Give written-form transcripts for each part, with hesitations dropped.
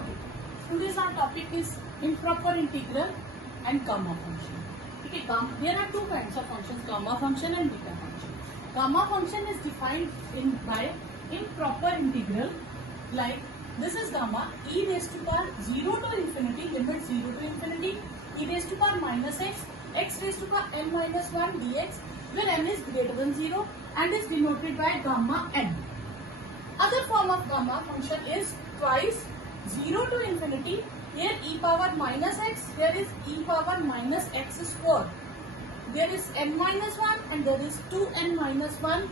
Okay. Today's our topic is improper integral and gamma function. Okay, there are two kinds of functions, gamma function and beta function. Gamma function is defined by improper integral, like this is gamma e raised to power 0 to infinity, limit 0 to infinity, e raised to power minus x raised to power n minus 1 dx, where n is greater than 0 and is denoted by gamma n. Other form of gamma function is twice 0 to infinity, here e power minus x, here is e power minus x square. There is n minus 1 and there is 2n minus 1.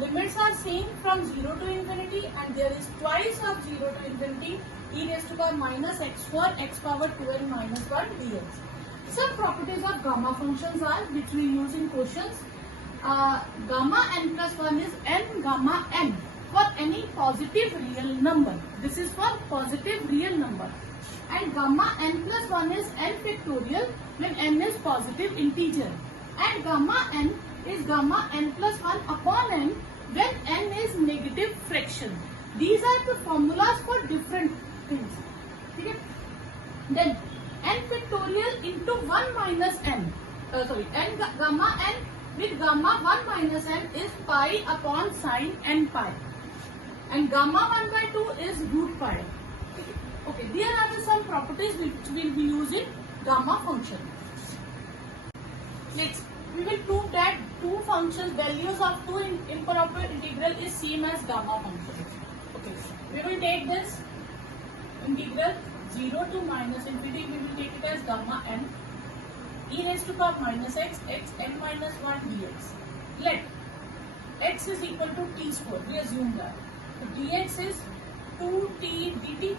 Limits are same from 0 to infinity and there is twice of 0 to infinity, e raised to power minus x square, x power 2n minus 1 dx. Some properties of gamma functions are, which we use in questions. Gamma n plus 1 is n gamma n for any positive real number. This is for positive real number. And gamma n plus 1 is n factorial when n is positive integer. And gamma n is gamma n plus 1 upon n when n is negative fraction. These are the formulas for different things. Okay? Then n factorial into 1 minus n. N gamma n with gamma 1 minus n is pi upon sine n pi. And gamma 1 by 2 is root pi. Okay, there are some properties which will be used in gamma function. Next, we will prove that two functions, values of two improper integral is same as gamma function. Okay, we will take this integral 0 to minus infinity, we will take it as gamma n, e raised to power minus x, x n minus 1 dx. Let x is equal to t square, we assume that. So dx is 2t dt.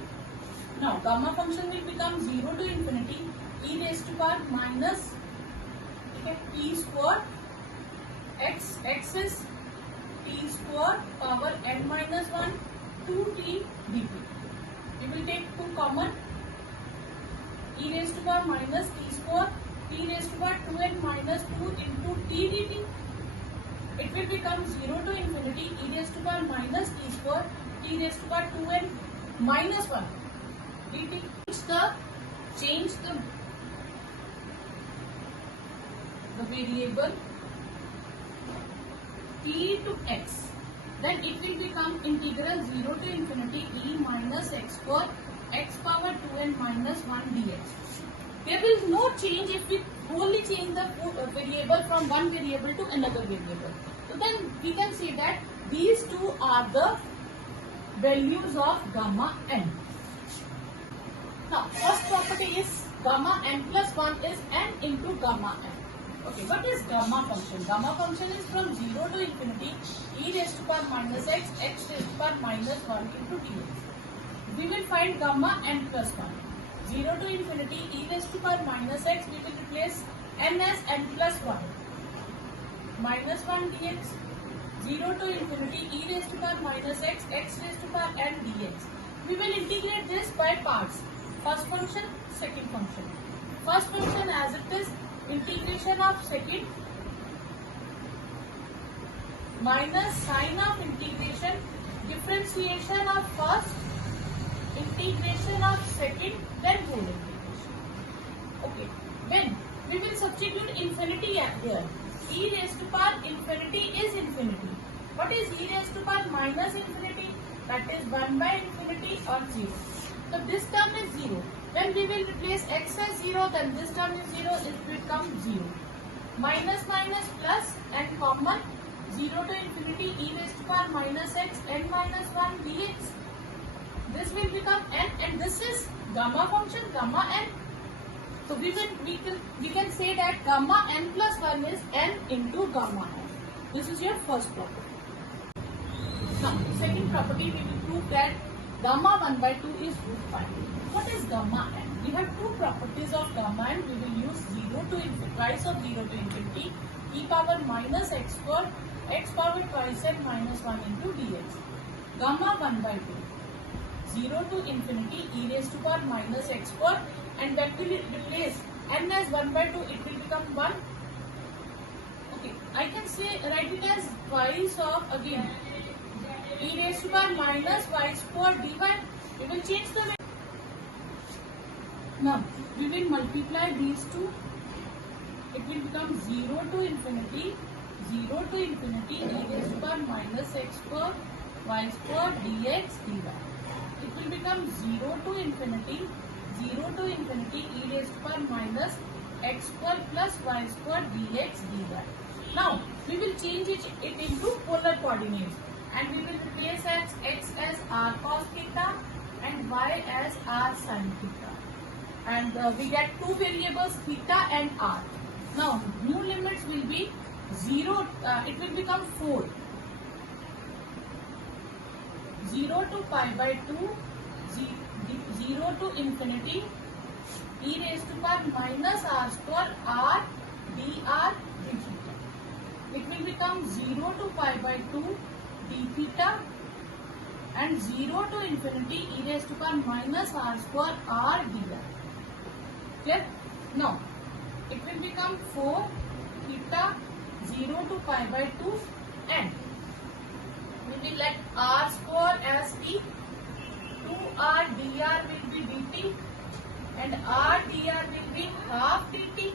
Now gamma function will become 0 to infinity, e raised to power minus t square, x is t square power n minus 1 2t dt. We will take 2 common, e raised to power minus t square, t raised to power 2n minus 2 into t dt. It will become 0 to infinity, e raised to power minus t square, t raised to power 2n minus 1 dt. Change the variable t to x, then it will become integral 0 to infinity e minus x square, x power 2n minus 1 dx. There is no change if we only change the variable from one variable to another variable. So then we can say that these two are the values of gamma n. Now, first property is gamma n plus 1 is n into gamma n. Okay, what is gamma function? Gamma function is from 0 to infinity, e raised to power minus x, x raised to power minus 1 into dx. We will find gamma n plus 1. 0 to infinity, e raised to power minus x, we will replace n as n plus 1. Minus 1 dx. 0 to infinity, e raised to power minus x, x raised to power n dx. We will integrate this by parts. First function, second function. First function as it is, integration of second minus sine of integration, differentiation of first, integration of second, then whole integration. Okay, then we will substitute infinity here. E raised to power infinity is infinity. What is e raised to power minus infinity? That is 1 by infinity or 0. So this term is 0. When we will replace x as 0, then this term is 0, it will become 0. Minus minus plus and common, 0 to infinity, e raised to power minus x, n minus 1 dx. This will become n and this is gamma function, gamma n. So we can say that gamma n plus 1 is n into gamma n. This is your first property. Now, second property, we will prove that gamma 1 by 2 is root pi. What is gamma n? We have two properties of gamma n. We will use 0 to infinity, twice of 0 to infinity, e power minus x square, x power twice n minus 1 into dx. Gamma 1 by 2, 0 to infinity, e raised to power minus x square, and that will replace n as 1 by 2, it will become 1. Okay, I can say, write it as twice of again e raised to power minus y square dy. We will change the Now we will multiply these two. It will become 0 to infinity, 0 to infinity e raised to power minus x square y square dx dy. It will become 0 to infinity, 0 to infinity e raised to power minus x square plus y square dx dy. Now we will change it into polar coordinates and we will replace x as r cos theta and y as r sin theta. And we get two variables theta and r. Now new limits will be 0, it will become 4. 0 to pi by 2, 0 to infinity e raised to power minus r square r dr d theta. It will become 0 to pi by 2 d theta and 0 to infinity e raised to power minus r square r dr. Clear? Now it will become 4 theta 0 to pi by 2 and we will let r square as t, 2r dr will be dt and r dr will be half dt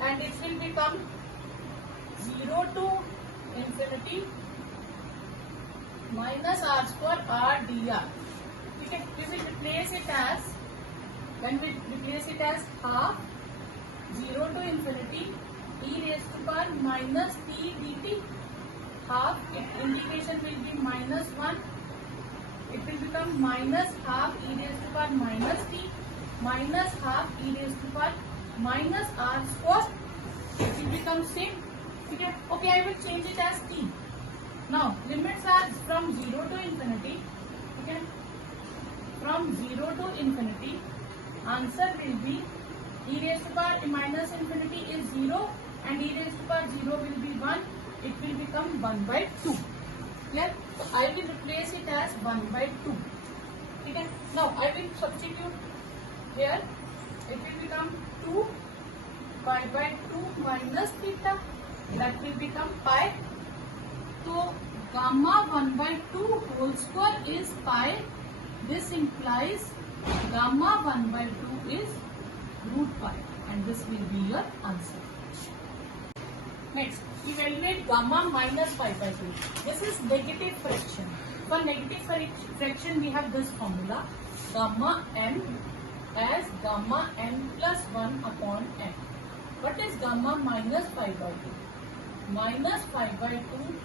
and it will become 0 to infinity minus r square r dr. Okay, we will replace it as, when we replace it as half 0 to infinity e raised to power minus t dt, half integration will be minus 1, it will become minus half e raised to power minus t minus half e raised to power minus r square, it will become same. Okay, I will change it as t. Now limits are from 0 to infinity. Okay, from 0 to infinity answer will be e raised to power minus infinity is 0 and e raised to power 0 will be 1. It will become 1 by 2. Clear? So I will replace it as 1 by 2. Okay. Now I will substitute here. It will become 2 pi by 2 minus theta. That will become pi. So gamma 1 by 2 whole square is pi. This implies gamma 1 by 2 is root pi and this will be your answer. Next, evaluate gamma minus pi by 2. This is negative fraction. For negative fraction we have this formula, gamma m as gamma n plus 1 upon n. What is gamma minus pi by 2? Minus pi by 2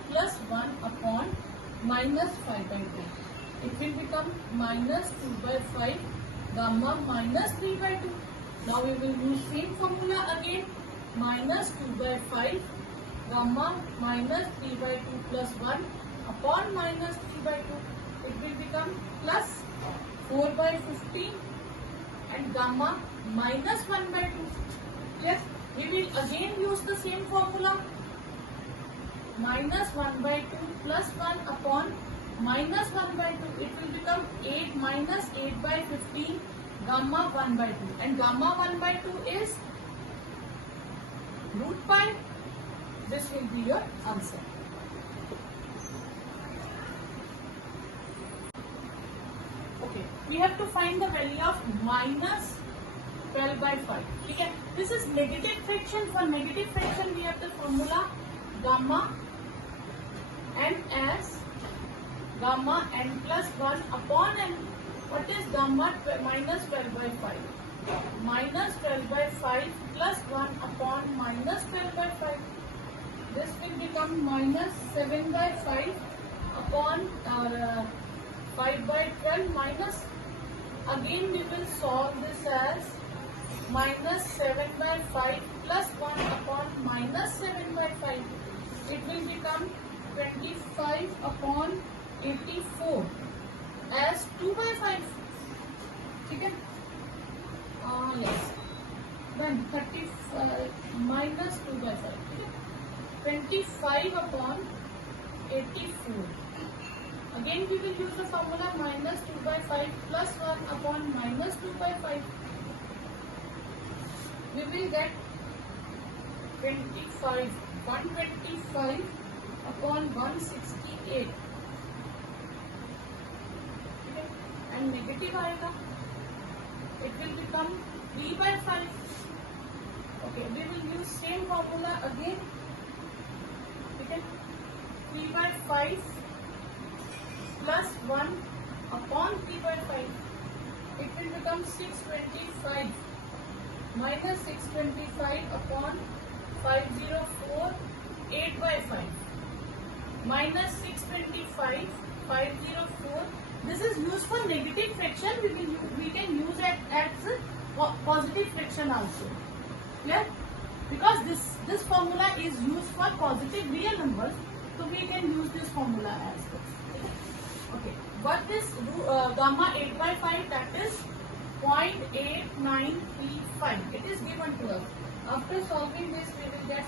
plus 1 upon minus pi by 2. It will become minus 2 by 5 gamma minus 3 by 2. Now we will use same formula again, minus 2 by 5 gamma minus 3 by 2 plus 1 upon minus 3 by 2. It will become plus 4 by 15 and gamma minus 1 by 2. Yes, we will again use the same formula, minus 1 by 2 plus 1 upon minus 1 by 2. It will become 8 minus 8 by 15 gamma 1 by 2 and gamma 1 by 2 is root pi. This will be your answer. Okay, we have to find the value of minus 12 by 5. Okay, this is negative fraction. For negative fraction we have the formula gamma n as gamma n plus 1 upon n. What is gamma minus 12 by 5? Minus 12 by 5 plus 1 upon minus 12 by 5. This will become minus 7 by 5 upon 5 by 12 minus. Again we will solve this as minus 7 by 5 plus 1 upon minus 7 by 5. It will become 25 upon 84 as 2 by 5. Okay? Yes. Then 35 minus 2 by 5. Okay? 25 upon 84. Again we will use the formula minus 2 by 5 plus 1 upon minus 2 by 5. We will get 25, 125 upon 168. Okay? And negative आएगा. it will become 3 by 5. Okay, we will use same formula again. Okay, 3 by 5 plus 1 upon 3 by 5. It will become 625 minus 625 upon 504, 8 by 5 minus 625, 504. This is used for negative fraction. We can use it as positive fraction also. Clear? Because this formula is used for positive real numbers, so we can use this formula as well. Okay. What is gamma 8 by 5? That is 0.8935. It is given to us. After solving this, we will get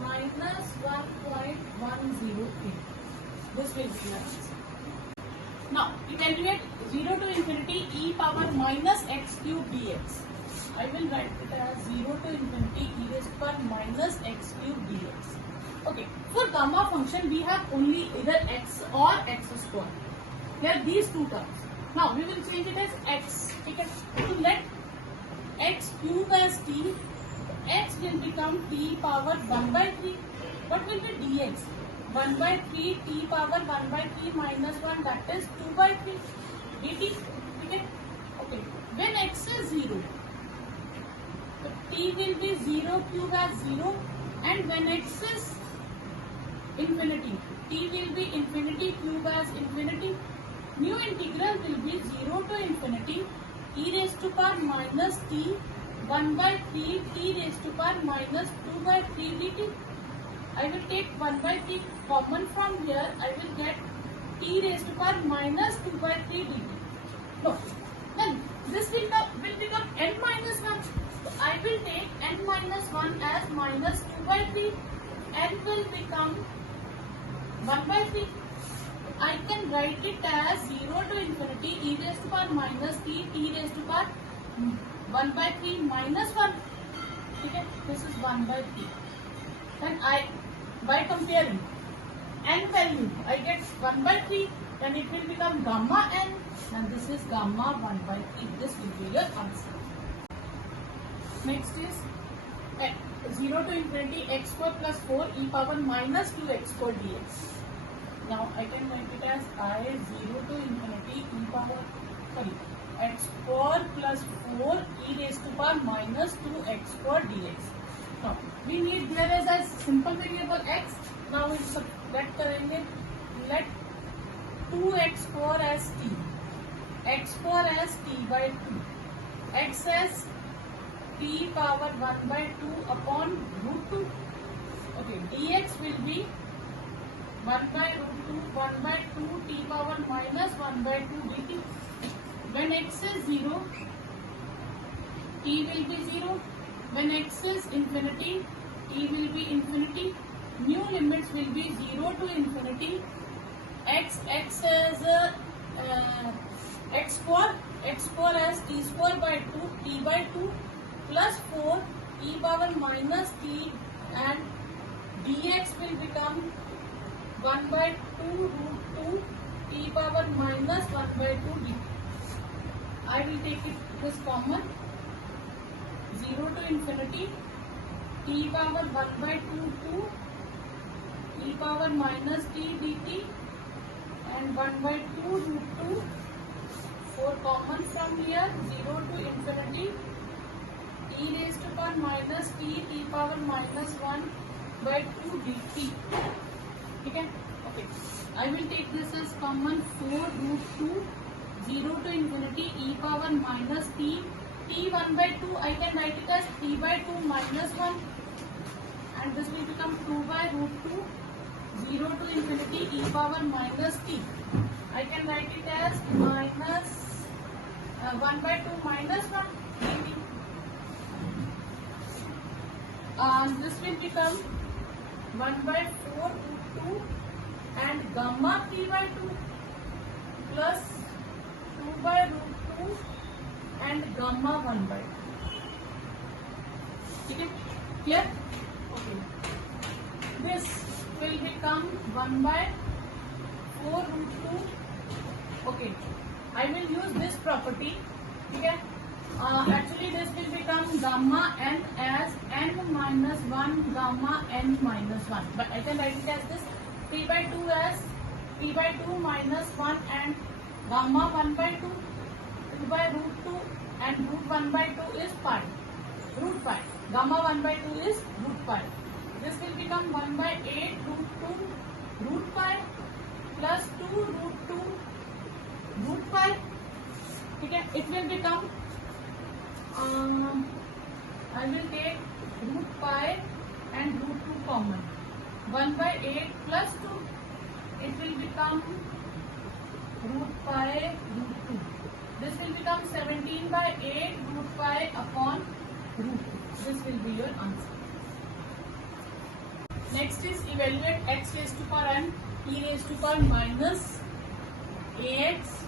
minus 1.108. This will be our answer. Now, evaluate 0 to infinity e power minus x cube dx. I will write it as 0 to infinity e raised to power minus x cube dx. Okay, for gamma function, we have only either x or x square. Here, these two terms. Now, we will change it as x. Okay, to let x cube as t, x will become t power 1 by 3. What will be dx? 1 by 3 t power 1 by 3 minus 1, that is 2 by 3 dt. Okay. Okay. When x is 0, so t will be 0 cube as 0, and when x is infinity, t will be infinity cube as infinity. New integral will be 0 to infinity e raised to power minus t 1 by 3 t raised to power minus 2 by 3 dt. I will take 1 by 3 common from here. I will get t raised to power minus 2 by 3 dt. No. Then this will become n minus 1. So I will take n minus 1 as minus 2 by 3. N will become 1 by 3. I can write it as 0 to infinity e raised to power minus t raised to power 1 by 3 minus 1. Okay, this is 1 by 3. Then by comparing n value, I get 1 by 3. Then it will become gamma n, and this is gamma 1 by 3. This will be your answer. Next is 0 to infinity x square plus 4 e power minus 2x square dx. Now I can write it as I 0 to infinity e power x square plus 4 e raised to power minus 2x square dx. Now we need there as a simple variable x. Now we subtract करेंगे. Let 2x square as t, x square as t by 2, x as t power 1 by 2 upon root 2. Okay, dx will be 1 by root 2, 1 by 2 t power minus 1 by 2 dt. When x is 0, t will be 0. When x is infinity, t will be infinity. New limits will be 0 to infinity. X as x square as t square by 2, t by 2 plus 4 e power minus t, and dx will become 1 by 2 root 2 t power minus 1 by 2 dt. I will take it this common. 0 to infinity t power 1 by 2 to e power minus t dt, and 1 by 2 root 2, 4 common from here. 0 to infinity t raised to power minus t power minus 1 by 2 dt. Okay? Okay. I will take this as common. 4 root 2, 0 to infinity e power minus t 1 by 2. I can write it as t by 2 minus 1, and this will become 2 by root 2, 0 to infinity e power minus t. I can write it as minus 1 by 2 minus 1 dt. And this will become 1 by 4 root 2 and gamma t by 2 plus 2 by root 2 and gamma 1 by 2. Okay, clear? Okay. This will become 1 by 4 root 2. Okay, I will use this property. Okay, Actually this will become gamma n as n minus 1 gamma n minus 1, but I can write it as this p by 2 as p by 2 minus 1 and gamma 1 by 2 by root 2 and root 1 by 2 is pi, root pi, gamma 1 by 2 is root pi. This will become 1 by 8 root 2 root pi plus 2 root 2 root pi. Okay, it will become I will take root pi and root 2 common. 1 by 8 plus 2. It will become root pi root 2. This will become 17 by 8 root pi upon root 2. This will be your answer. Next is evaluate x raised to power n e raised to power minus ax.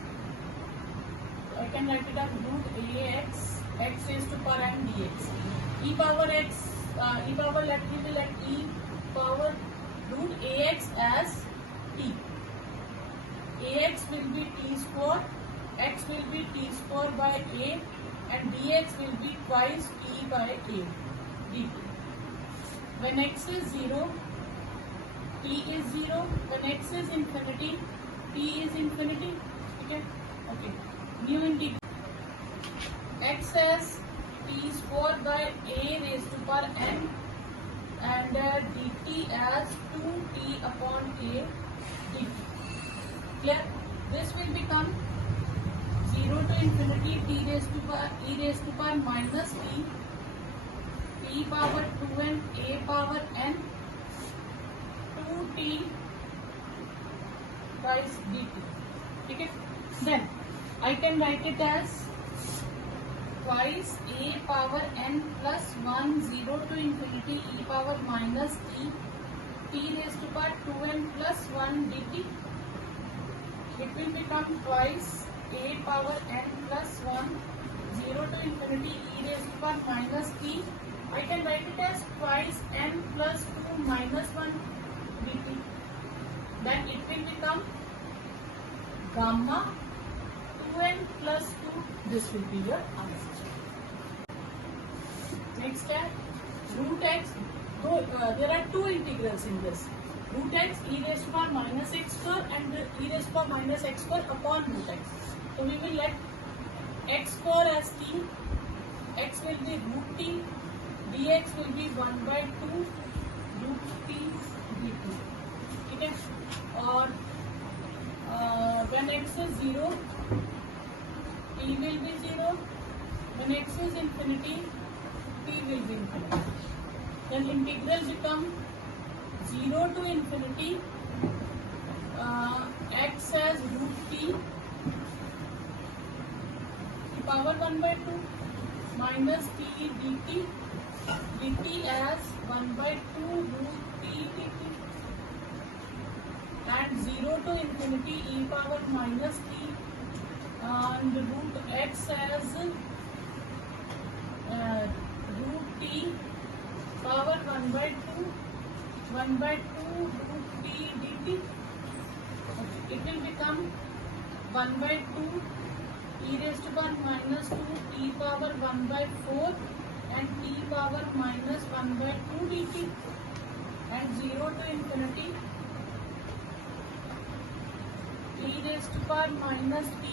I can write it as root ax x raised to power n dx. E power x, e power we will let e power root ax as t. Ax will be t square, x will be t square by a, and dx will be twice t by a dt. When x is 0, t is 0. When x is infinity, t is infinity. Okay. Okay. New integral. X as t square by a raised to power n and dt as 2t upon a dt. Clear? This will become 0 to infinity t raised to power e raised to power minus t power 2n a power n 2t twice dt. Okay? Then I can write it as twice a power n plus 1 0 to infinity e power minus t raised to power 2n plus 1 dt. It will become twice a power n plus 1 0 to infinity e raised to power minus t. I can write it as twice n plus 2 minus 1 dt. Then it will become gamma 2n plus 2. This will be your answer. Next step, root x. There are two integrals in this. Root x e raised to power minus x square and e raised to power minus x square upon root x. So we will let x square as t, x will be root t, dx will be 1 by 2 root t dt. Okay? Or when x is 0, t will be 0. When x is infinity, t will be infinity. Then integral become 0 to infinity x as root t power 1 by 2 minus t dt as 1 by 2 root t dt, and 0 to infinity e power minus t and root x as root t power 1 by 2 root t dt. It will become 1 by 2 e raised to power minus 2 t power 1 by 4 and t power minus 1 by 2 dt, and 0 to infinity e raised to power minus t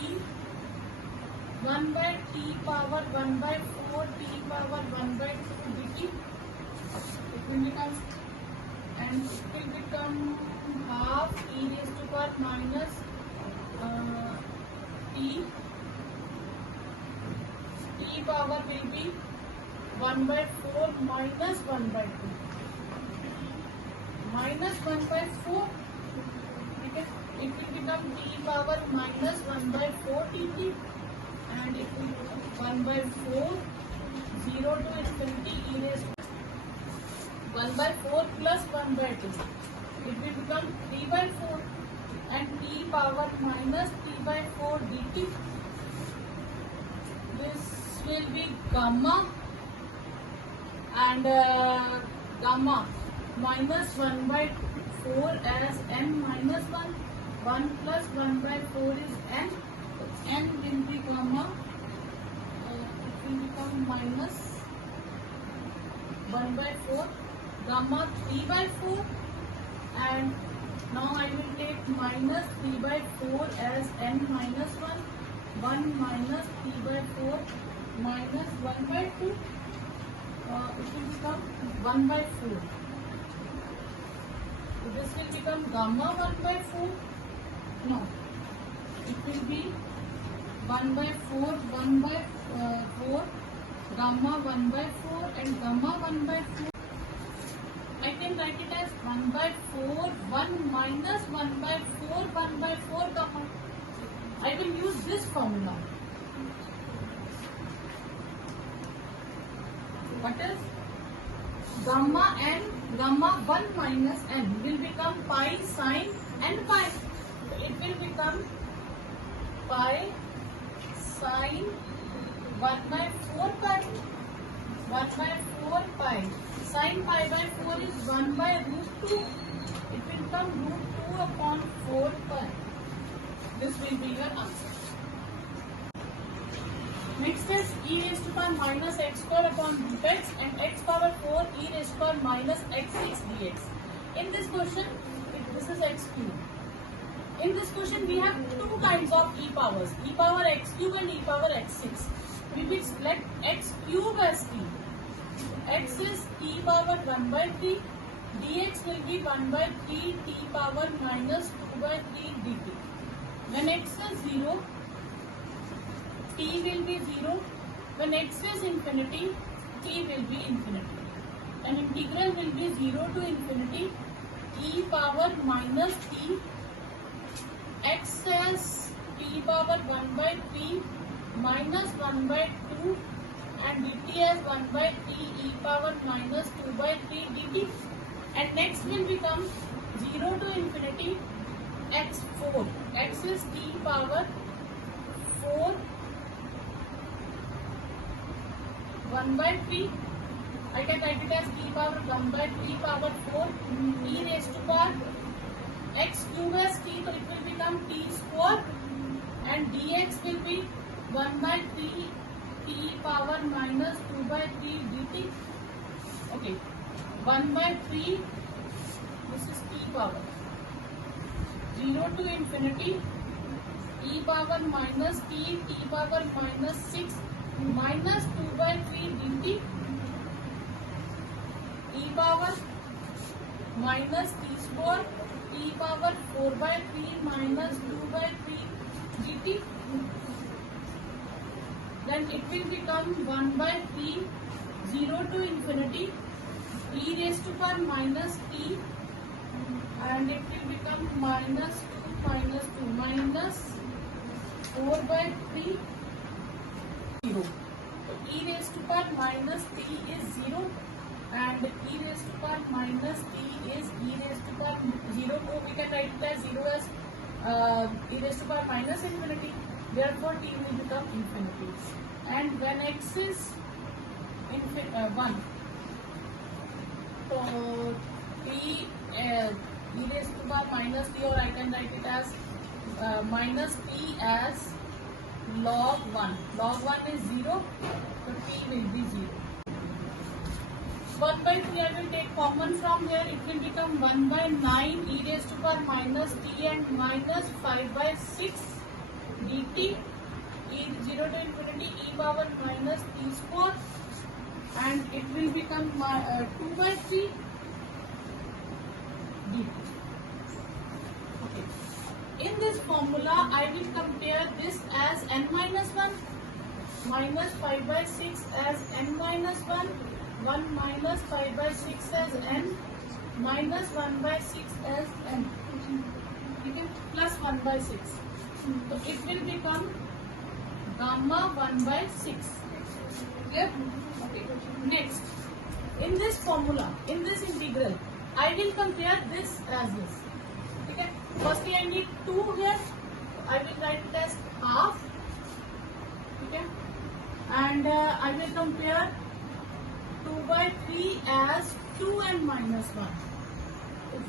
1 by t power 1 by 4 t power 1 by 2 dt. It will become, and it will become half e raised to power minus t power will be 1 by 4 minus 1 by 2 minus 1 by 4. Okay? It will become t power minus 1 by 4 dt, and it will become 1 by 4 0 to infinity e raised to 1 by 4 plus 1 by 2. It will become 3 by 4 and t power minus t by 4 dt. This will be gamma and gamma minus 1 by 4 as n minus 1. 1 plus 1 by 4 is n. So n will be gamma. It minus 1 by 4, gamma 3 by 4, and now I will take minus 3 by 4 as n minus 1, 1 minus 3 by 4 minus 1 by 2, it will become 1 by 4. So this will become gamma 1 by 4, no, it will be 1 by 4, 1 by 4, gamma 1 by 4 and gamma 1 by 4. I can write it as 1 by 4, 1 minus 1 by 4, 1 by 4 gamma. I will use this formula. What is gamma n, gamma 1 minus n will become pi sine n pi. So it will become pi sine 1 by 4 pi, 1 by 4 pi. Sine pi by 4 is 1 by root 2. It will become root 2 upon 4 pi. This will be your answer. Next is e raised to power minus x square upon root x and x power 4 e raised to power minus x6 dx. In this question, this is x cube. In this question, we have two kinds of e powers, e power x cube and e power x6. We will select x cube as t. X is t power 1 by 3, dx will be 1 by 3 t power minus 2 by 3 dt. When x is 0, t will be 0. When x is infinity, t will be infinity. An integral will be 0 to infinity e power minus t, x as t power 1 by 3 minus 1 by 2 and dt as 1 by 3 e power minus 2 by 3 dt. And next will become 0 to infinity x4. X is t power 4 1 by 3. I can write it as t power 1 by 3 power 4 e raised to power x cube as t, so it will become t square and dx will be 1 by 3 t power minus 2 by 3 dt. Okay, 1 by 3, this is t power 0 to infinity e power minus t, t power minus 6 minus 2 by 3 dt, e power minus t square t power 4 by 3 minus 2 by 3 dt. Then it will become 1 by 3 0 to infinity e raised to power minus t and it will become minus 2 minus 4 by 3 0. So e raised to power minus t is 0 and e raised to power minus t is e raised to power 0. So we can write it as 0 as e raised to power minus infinity. Therefore t will become infinity. And when x is 1, so t e raised to power minus t, or I can write it as minus t as log 1. Log 1 is 0, so t will be 0. 1 by 3 I will take common from here. It will become 1 by 9 e raised to power minus t and minus 5 by 6 dt e 0 to infinity e power minus t square and it will become 2 by 3 dt. Okay. In this formula, I will compare this as n minus 1, minus 5 by 6 as n minus 1, 1 minus 5 by 6 as n, minus 1 by 6 as n, okay, plus 1 by 6. So it will become gamma 1 by 6. Clear? Okay. Next, in this formula, in this integral, I will compare this as this. Okay. Firstly, I need 2 here. I will write it as half. Okay. And I will compare 2 by 3 as 2n minus 1.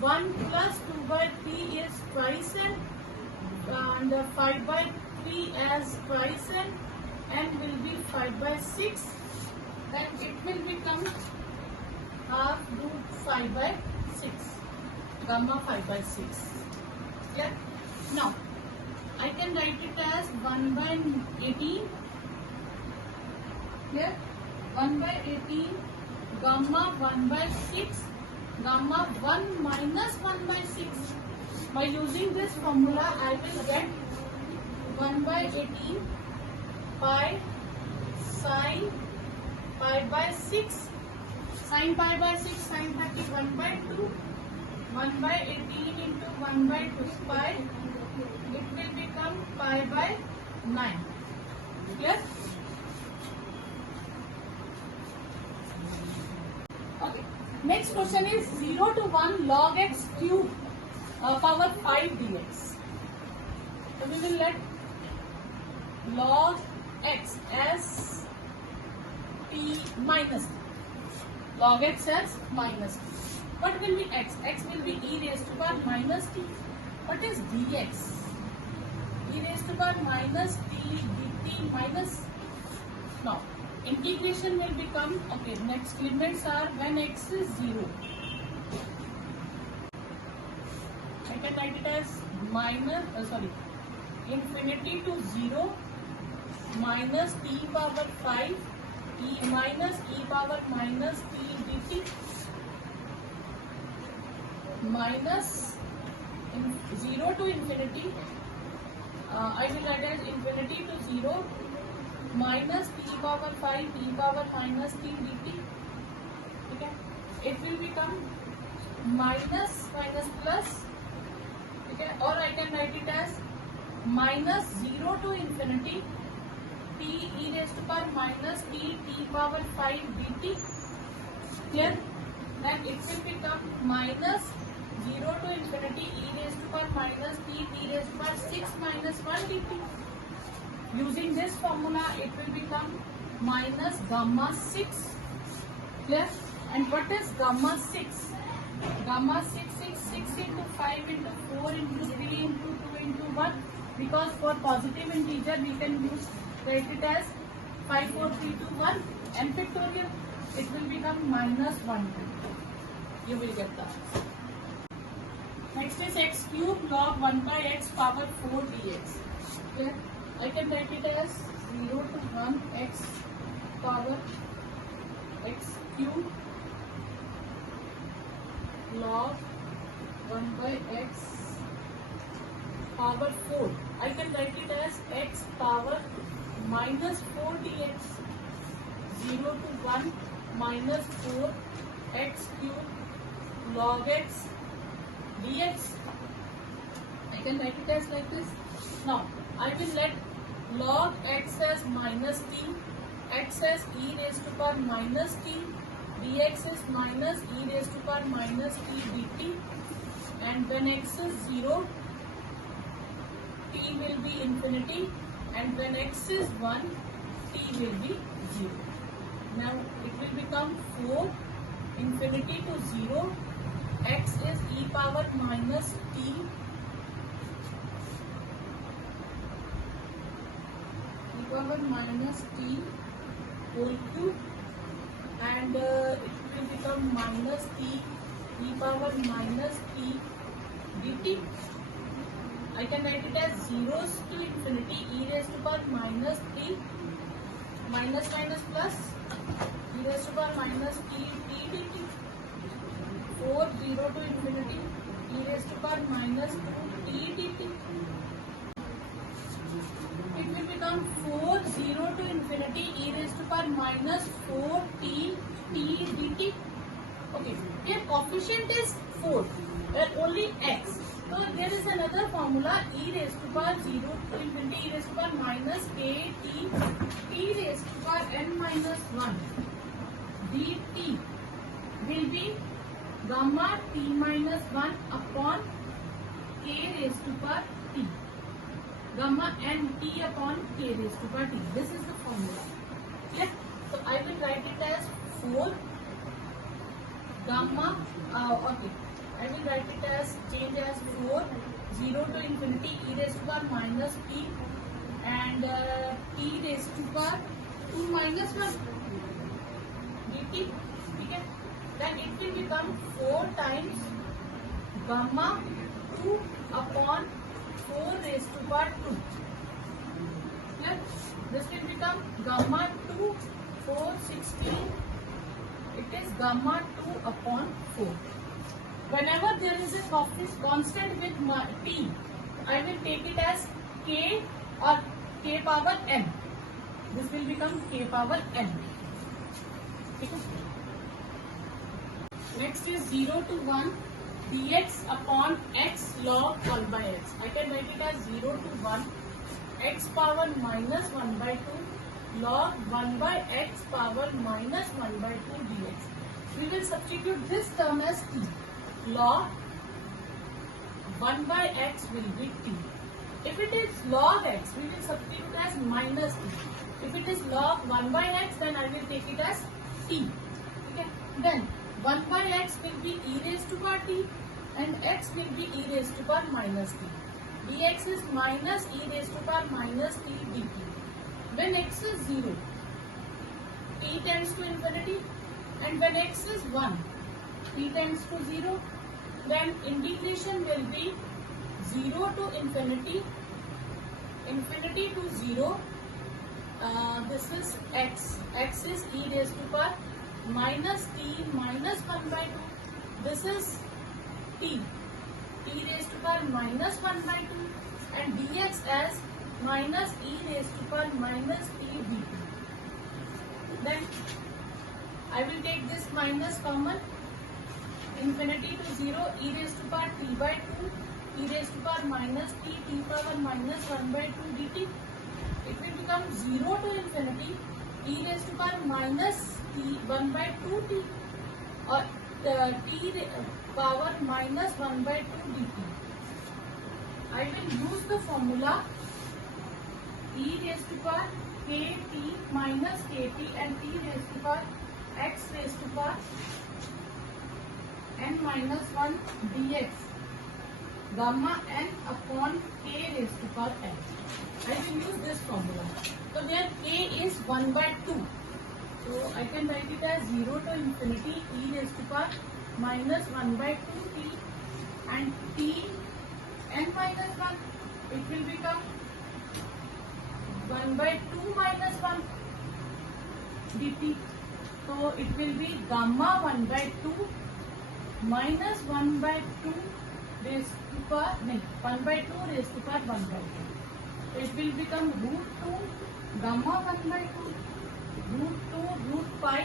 1 plus 2 by 3 is twice n. And 5 by 3 as twice n. N will be 5 by 6. then it will become half root 5 by 6. Gamma 5 by 6. Yeah. Now I can write it as 1 by 18. Here 1 by 18 gamma 1 by 6 gamma 1 minus 1 by 6. By using this formula I will get 1 by 18 pi sine pi by 6 sine pi by 6 sine 31 by 2 1 by 18 into 1 by 2 pi, it will become pi by 9. Clear? Okay. Next question is 0 to 1 log x cube power 5 dx. So we will let log x as t minus t. Log x as minus t. What will be x? X will be e raised to power minus t. What is dx? E raised to power minus t dt minus. Now, integration will become, okay, next limits are when x is 0. I can write it as minus, infinity to 0 minus t power 5 e minus e power minus t dt minus 0 to infinity. I will write as infinity to 0 minus t power 5 e power minus t dt. Okay, it will become minus plus. Okay, or I can write it as minus 0 to infinity t e raised to power minus t power 5 dt. Clear? Then it will become minus 0 to infinity e raised to power minus t raised to power 6 minus 1 dt. Using this formula, it will become minus gamma 6. Clear? And what is gamma 6? Gamma 6 is 6 into 5 into 4 into 3 into 2 into 1. Because for positive integer, we can write it as 5, 4, 3, 2, 1. And factorial, it will become minus 1. You will get that. Next is x cube log 1 by x power 4 dx. Okay. I can write it as 0 to 1 x power x cube log 1 by x power 4. I can write it as x power minus 4 dx. 0 to 1 minus 4 x cube log x dx. I can write it as like this. Now I will let log x as minus t, x as e raised to power minus t, dx is minus e raised to power minus t dt, and when x is 0, t will be infinity, and when x is 1, t will be 0. Now it will become 4 infinity to 0, x is e power minus t, e power minus t whole cube, and it will become minus t e power minus t dt. I can write it as zeros to infinity e raised to power minus t minus plus e raised to power minus t dt. 4 0 to infinity e raised to power minus 2 t dt. It will become 4 0 to infinity e raised to power minus 4 t dt. Okay, here coefficient is 4, where only x. So there is another formula e raised to power 0 to infinity e raised to power minus k t raised to power n minus 1 dt will be gamma t minus 1 upon k raised to power t. Gamma n t upon k raised to power t. This is the formula. Yes. So I will write it as 4 gamma. Okay. I will write it as change as 4 0 to infinity e raised to power minus t and t raised to power 2 minus 1. dt. Okay. Then it will become 4 times gamma 2 upon 4 raised to power 2. Clear? This will become gamma 2 4 16. It is gamma 2 upon 4. Whenever there is a constant with t, I will take it as k or k power n. This will become k power n. Okay. Next is 0 to 1 dx upon x log 1 by x. I can write it as 0 to 1 x power minus 1 by 2 log 1 by x power minus 1 by 2 dx. We will substitute this term as t. Log 1 by x will be t. If it is log x, we will substitute as minus t. If it is log 1 by x, then I will take it as t. Okay. Then 1 by x will be e raised to power t and x will be e raised to power minus t. Dx is minus e raised to power minus t dt. When x is 0, t tends to infinity, and when x is 1, t tends to 0, then integration will be 0 to infinity, infinity to 0. This is x. X is e raised to power minus t minus 1 by 2. This is t. T raised to power minus 1 by 2 and dx as minus e raised to power minus t dt. Then I will take this minus common. Infinity to 0, e raised to power t by 2, e raised to power minus t, t power minus 1 by 2 dt. It will become 0 to infinity, e raised to power minus t 1 by 2t or t power minus 1 by 2 dt. I will use the formula e raised to power kt minus kt and t raised to power x raised to power n minus 1 dx gamma n upon k raised to power n. I will use this formula. So there k is 1 by 2. So I can write it as 0 to infinity e raised to power minus 1 by 2t and t n minus 1. It will become 1 by 2 minus 1 dt. So it will be gamma 1 by 2 minus 1 by 2 raised to power 1 by 2 raised to power 1 by 2. It will become root 2 gamma 1 by 2 root 2 root pi.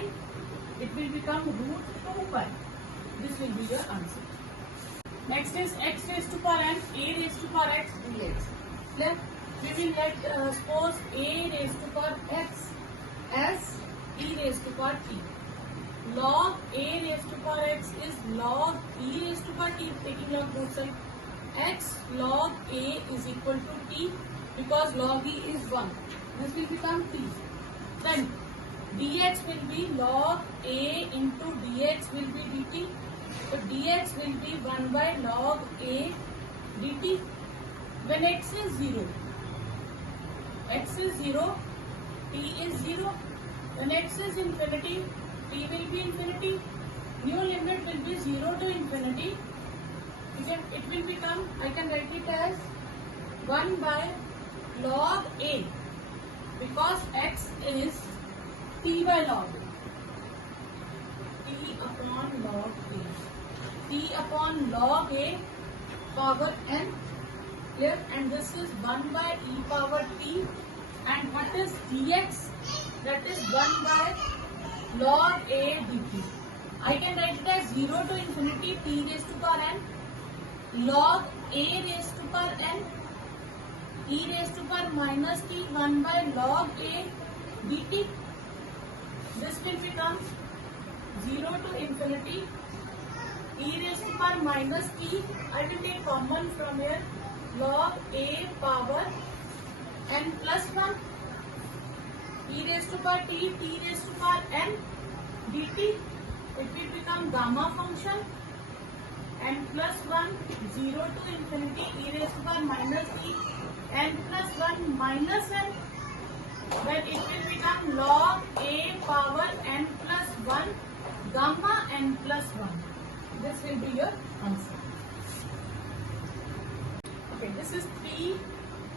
It will become root 2 pi. This will be your answer. Next is x raised to power n, a raised to power x dx. Then we will let suppose a raised to power x as e raised to power t. Log a raised to power x is log e raised to power t, taking log both sides. X log a is equal to t because log e is 1. This will become t. Then dx will be log a into dx will be dt. So dx will be 1 by log a dt. When x is 0, x is 0, t is 0. When x is infinity, t will be infinity. New limit will be 0 to infinity. It will become, I can write it as 1 by log a because x is t by log a. T upon log a. T upon log a power n. Clear? And this is 1 by e power t. And what is dx? That is 1 by log a dt. I can write it as 0 to infinity t raised to power n log a raised to power n e raised to power minus t 1 by log a dt. This will become 0 to infinity e raised to power minus t. I will take common from here log a power n plus 1 e raised to power t, t raised to power n dt. It will become gamma function n plus 1 0 to infinity e raised to power minus t n plus 1 minus n. Then it will become log a power n plus 1 gamma n plus 1. This will be your answer. Okay, this is 3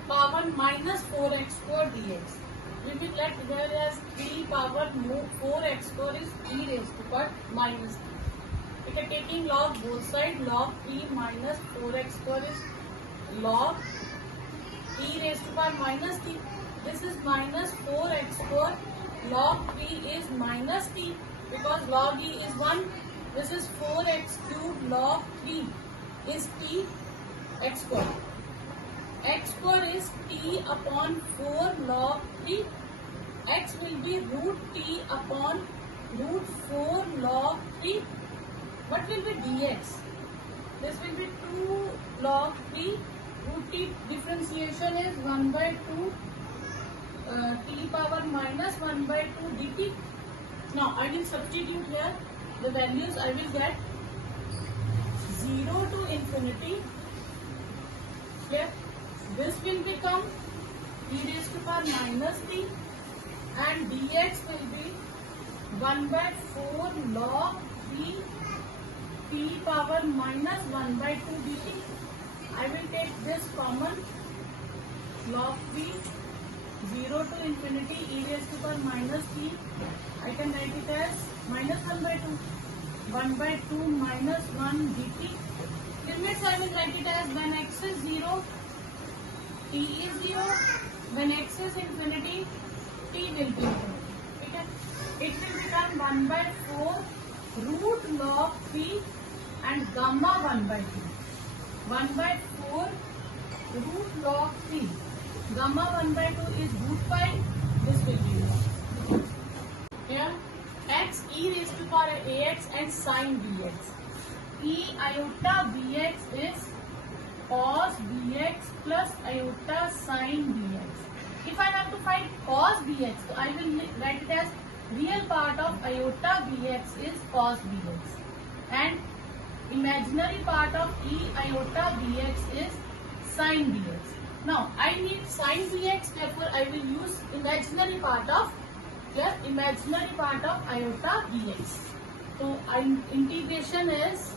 power minus 4x square dx. We will let whereas 3 power 4x square is 3 raised to power minus 3. Okay, taking log both sides, log 3 minus 4x square is log 3 raised to power minus 3. This is minus 4x square. Log 3 is minus t because log e is 1. This is 4x cubed log 3 is t x square. X square is t upon 4 log 3. X will be root t upon root 4 log 3. What will be dx? This will be 2 log 3. Root t differentiation is 1 by 2 t power minus 1 by 2 dt. Now I will substitute here the values. I will get 0 to infinity. Here this will become e raised to power minus t and dx will be 1 by 4 log 3 t power minus 1 by 2 dt. I will take this common log 3 0 to infinity e raised to power minus t. I can write it as minus 1 by 2. 1 by 2 minus 1 dt. Limits I will write it as when x is 0, t is 0. When x is infinity, t will be 0. Okay? It will become 1 by 4 root log 3 and gamma 1 by 2. 1 by 4 root log 3. Gamma 1 by 2 is root pi. This will be 1. Here x e raised to power ax and sine bx. E iota bx is cos bx plus iota sine bx. If I have to find cos bx, so I will write it as real part of iota bx is cos bx and imaginary part of e iota bx is sine bx. Now I need sine bx, therefore I will use imaginary part of iota bx. So integration is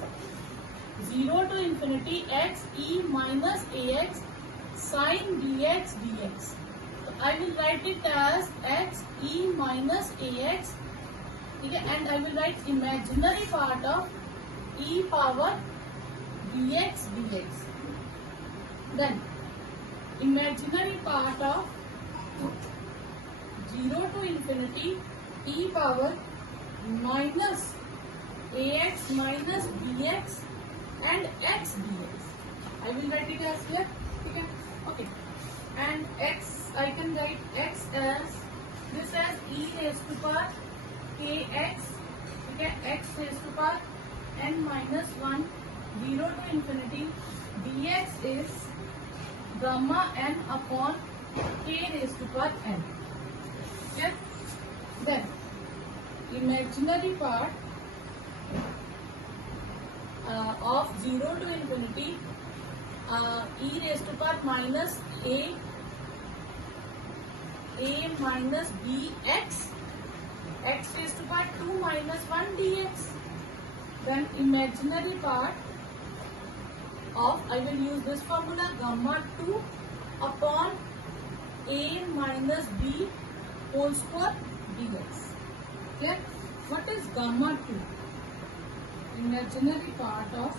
0 to infinity x e minus ax sine bx dx. So I will write it as x e minus ax, okay, and I will write imaginary part of e power dx dx. Then imaginary part of 0 to infinity e power minus ax minus bx and x dx. I will write it as here. Okay. And x, I can write x as this as e raised to power kx. Okay, x raised to power n minus 1 0 to infinity dx is gamma n upon k raised to power n. Okay. Then imaginary part of 0 to infinity e raised to power minus a minus bx x raised to power 2 minus 1 dx. Then imaginary part of, I will use this formula, gamma 2 upon a minus b whole square dx. Okay, what is gamma 2? Imaginary part of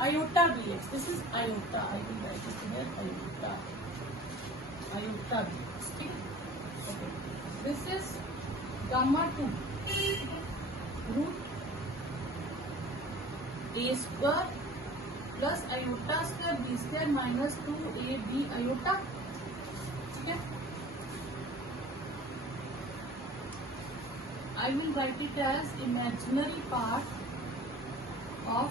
iota dx. This is iota. I will write it here. Iota dx. Okay. This is gamma 2 root a square plus iota square b square minus 2ab iota. Okay. I will write it as imaginary part of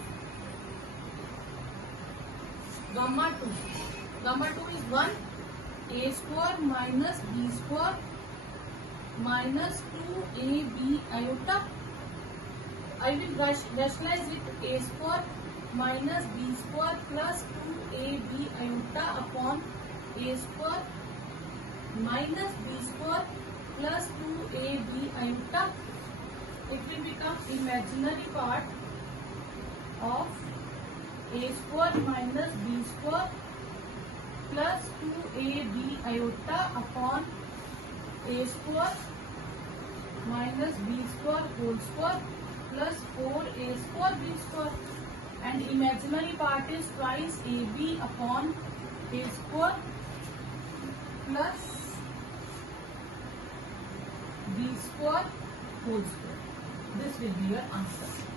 gamma 2. Gamma 2 is 1 a square minus b square minus 2ab iota. I will rationalize it a square minus b square plus 2ab iota upon a square minus b square plus 2ab iota. It will become imaginary part of a square minus b square plus 2ab iota upon a square minus b square whole square plus 4a square b square, and imaginary part is twice ab upon a square plus b square whole square. This will be your answer.